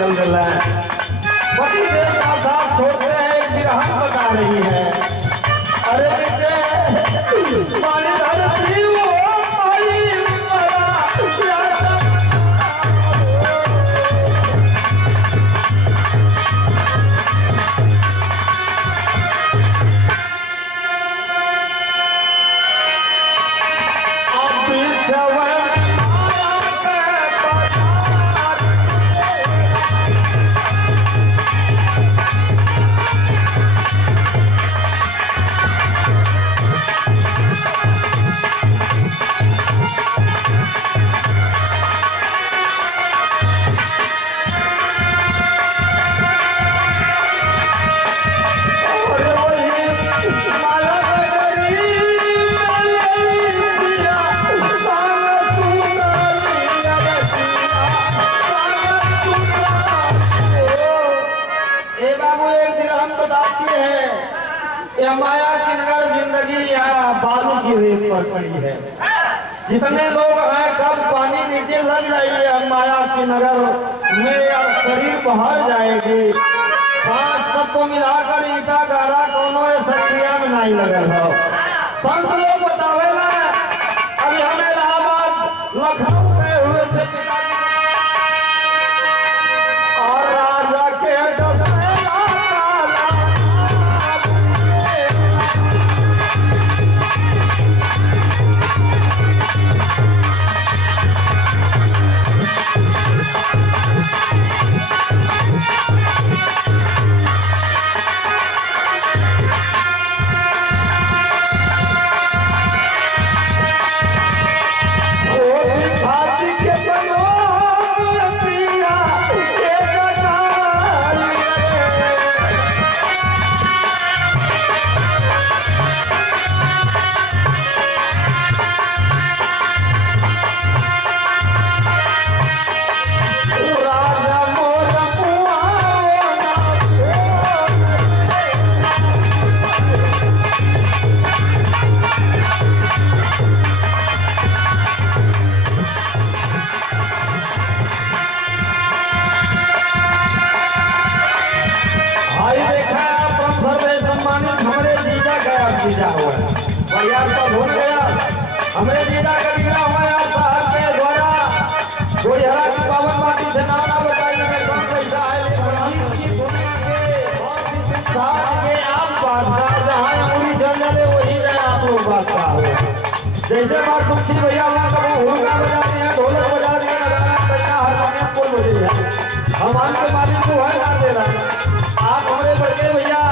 चल रहा है। पति देव का साथ छोड़ते हैं, एक बिरहन बता रही है। अरे जैसे पानी धरती वो पानी मरा माया की नगर जिंदगी यहाँ बालू की रेत पर पड़ी है। जितने लोग हैं कब पानी नीचे लग जाइए माया की नगर में शरीर बाहर जाएगी। 5 तत्व मिलाकर ईटा गारा कोनो सक्रिया में नहीं लगल हो। संत लोग बतावेला अभी हमें इलाहाबाद लखनऊ गए हुए थे और राजा के हमें जीना का बिगड़ा हुआ यार साहब के द्वारा गोरिहरा की पावन माटी से नाम ना बताइए मैं कौन पैसा है की दुनिया के साथ के आप बादशाह जहाँ पूरी जंगल है वही है आप लोग बादशाह हो। जैसे बात तुलसी भैया वहाँ का हुड़का बजाते हैं ढोलक बजाते हैं नगाड़ा पैसा हारमोनियम कोई बजे है हमारे के मालिक को है ना दे रहा है। आप हमारे बड़े भैया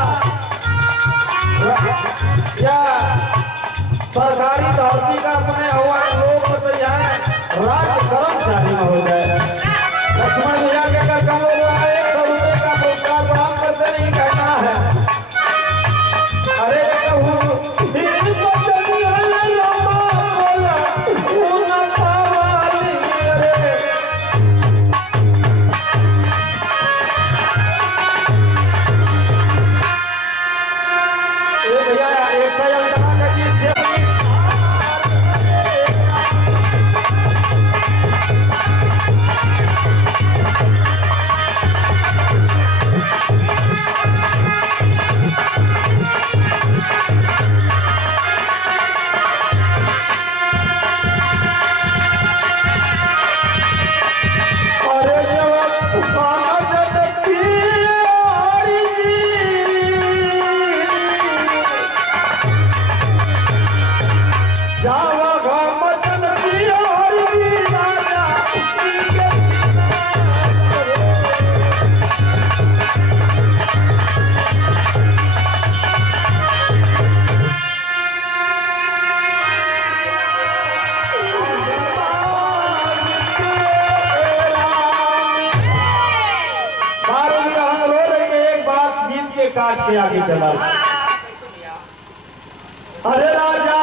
या सरकारी धरती का अपने हुआ लोग बताइए राज्य कर्मचारी हो गए। लक्ष्मण भैया के अगर कम लोग 100 रुपये का पुरस्कार प्रदान करते नहीं कहना है। अरे काट के आगे चला। अरे राजा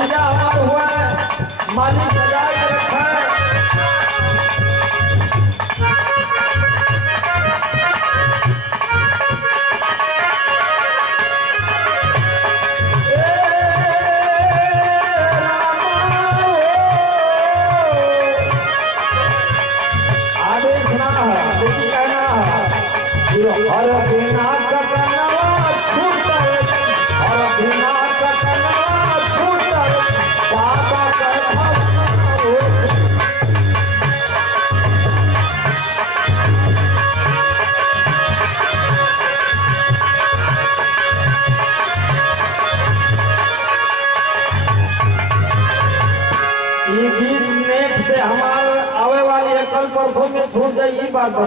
भतीजा हमार हुआ है मालिक सजा के रखा है। आगे सुना है कहना है हर बिना कटनवा छूटल, हर बिना कटनवा छूटल, बाबा के ये गीत नेट से हमारे आवे वाली कल परसों में छूट जाएगी बात।